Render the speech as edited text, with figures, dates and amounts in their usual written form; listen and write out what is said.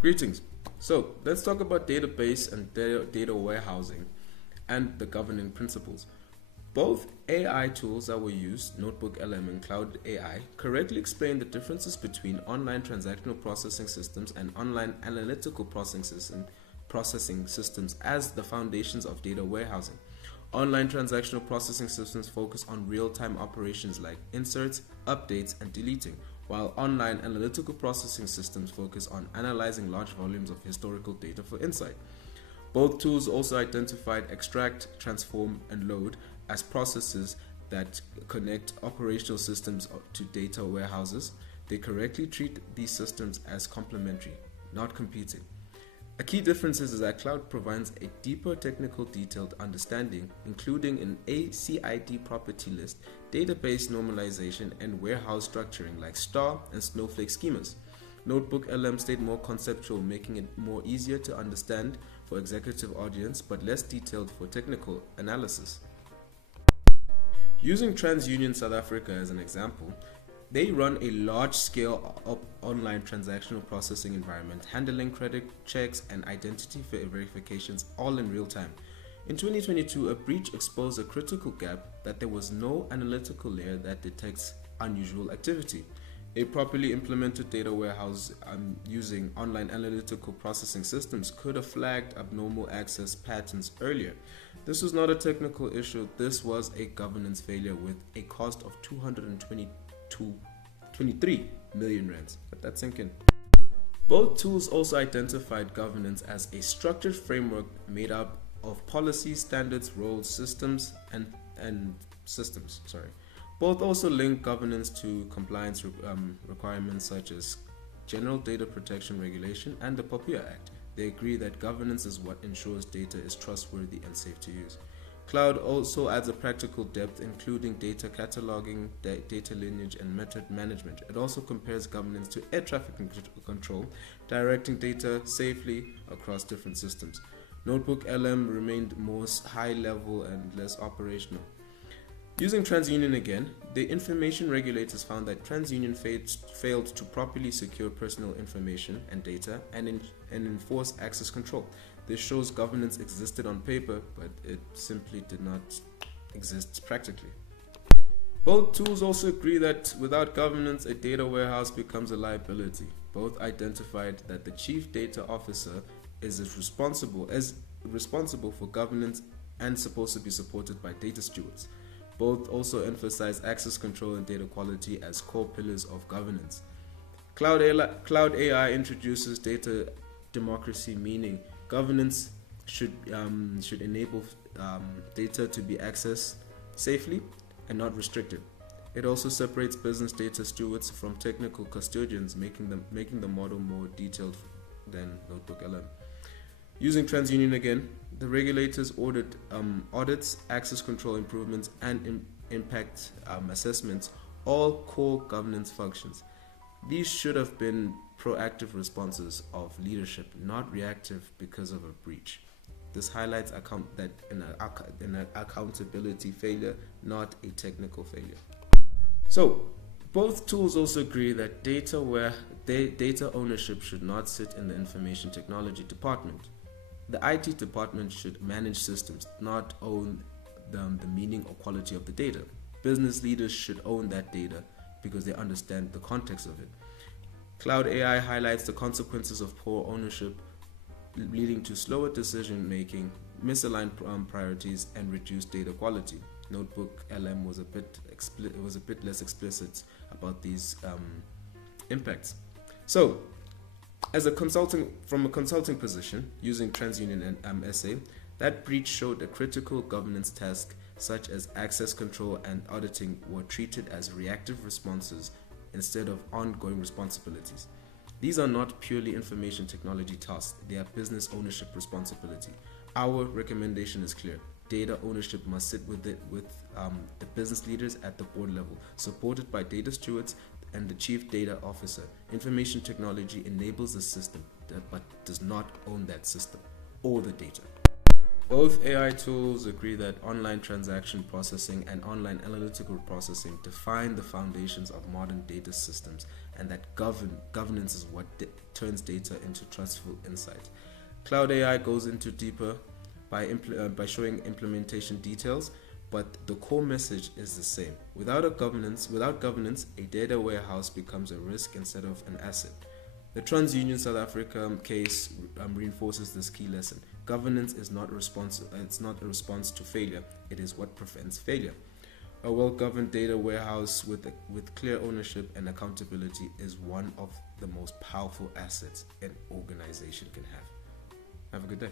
Greetings. So let's talk about database and data warehousing and the governing principles. Both AI tools that were used, Notebook LM and Cloud AI, correctly explain the differences between online transactional processing systems and online analytical processing systems as the foundations of data warehousing. Online transactional processing systems focus on real-time operations like inserts, updates, and deleting, while online analytical processing systems focus on analyzing large volumes of historical data for insight. Both tools also identified extract, transform, and load as processes that connect operational systems to data warehouses. They correctly treat these systems as complementary, not competing. A key difference is that cloud provides a deeper technical detailed understanding, including an ACID property list, database normalization, and warehouse structuring like star and snowflake schemas. Notebook LM stayed more conceptual, making it more easier to understand for executive audience but less detailed for technical analysis. Using TransUnion South Africa as an example, they run a large-scale online transactional processing environment, handling credit checks and identity verifications all in real time. In 2022, a breach exposed a critical gap that there was no analytical layer that detects unusual activity. A properly implemented data warehouse using online analytical processing systems could have flagged abnormal access patterns earlier. This was not a technical issue, this was a governance failure with a cost of 23 million rands. Let that sink in. Both tools also identified governance as a structured framework made up of policies, standards, roles, systems, and systems. Both also link governance to compliance requirements such as General Data Protection Regulation and the POPIA Act. They agree that governance is what ensures data is trustworthy and safe to use. Cloud also adds a practical depth, including data cataloging, data lineage, and method management. It also compares governance to air traffic control, directing data safely across different systems. Notebook LM remained more high level and less operational. Using TransUnion again, the information regulators found that TransUnion failed to properly secure personal information and data and enforce access control. This shows governance existed on paper, but it simply did not exist practically. Both tools also agree that without governance, a data warehouse becomes a liability. Both identified that the chief data officer is responsible for governance and supposed to be supported by data stewards. Both also emphasize access control and data quality as core pillars of governance. Cloud AI introduces data democracy, meaning governance should enable data to be accessed safely and not restricted. It also separates business data stewards from technical custodians, making the model more detailed than Notebook LM. Using TransUnion again, the regulators audits, access control improvements, and impact assessments, all core governance functions. These should have been proactive responses of leadership, not reactive because of a breach. This highlights an accountability failure, not a technical failure. So, both tools also agree that data ownership should not sit in the information technology department. The IT department should manage systems, not own the meaning or quality of the data. Business leaders should own that data because they understand the context of it. Cloud AI highlights the consequences of poor ownership, leading to slower decision making, misaligned priorities, and reduced data quality. Notebook LM was a bit less explicit about these impacts. So, from a consulting position, using TransUnion and SA, that breach showed a critical governance task such as access control and auditing were treated as reactive responses instead of ongoing responsibilities. These are not purely information technology tasks, they are business ownership responsibility. Our recommendation is clear. Data ownership must sit with the business leaders at the board level, supported by data stewards and the chief data officer. Information technology enables the system, but does not own that system or the data. Both AI tools agree that online transaction processing and online analytical processing define the foundations of modern data systems, and that governance is what turns data into trustful insight. Cloud AI goes into deeper by showing implementation details, but the core message is the same. Without governance, a data warehouse becomes a risk instead of an asset. The TransUnion South Africa case reinforces this key lesson. Governance is not a response to failure. It is what prevents failure. A well-governed data warehouse with clear ownership and accountability is one of the most powerful assets an organization can have. Have a good day.